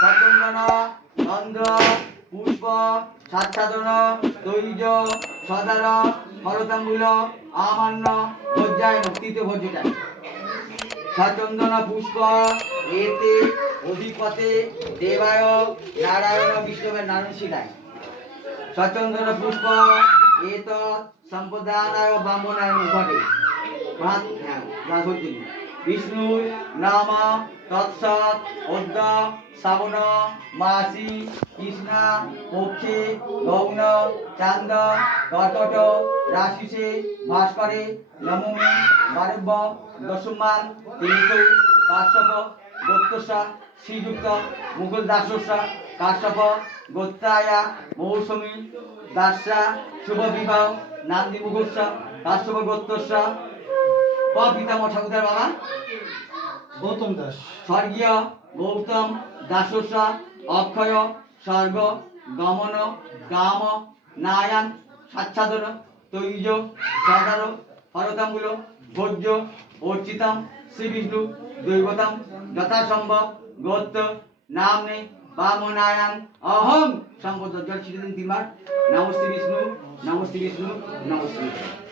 সচন্দন গন্ধ পুষ্প, সাচ্ছাদন তৈজ সদার হরতাঙ্গুল আমান্য ভোজ্যায় তৃতীয় ভোজ্যটা। সচন্দন এতে, অধিপতে, দেবায়, নারায়ণ, বিষ্ণবের নারায়ণ শিলায়। সচন্দন, পুষ্প, এত, সম্প্রদানায়, ব্রাহ্মণায় ঘটে হ্যাঁ বিষ্ণু, নাম, তৎসৎ অদ্য শ্রাবণ, মাসি, কৃষ্ণা, পক্ষে গৌণ চান্দ কর্কট রাশিসে, ভাস্করে নমমি বারব্য দশমান তীর্থ কাশ্যপ গোত্তসা শ্রীযুক্ত মুকুল দাসস্যা কাশ্যপ, গোত্রায়া, মৌসুমী দাসা শুভ বিবাহ নান্দি মুখস্য কাশ্যপ গোত্তস্য ক পিতামহ ঠাকুরদার বাবা? গৌতম দাস। স্বর্গীয় গৌতম দাসস্য অক্ষয় স্বর্গ গমন কাম নায়ান সাচ্ছাদন তৈজ সদার হরতাঙ্গুল ভোজ্য অর্চিতম শ্রী বিষ্ণু দৈবতম যথাসম্ভব গোত্র নামে বামনায়ান অহং সম্পদ জল ছিটে দিন তিনবার। নমস্তে বিষ্ণু নমস্তে বিষ্ণু নমস্তে বিষ্ণু।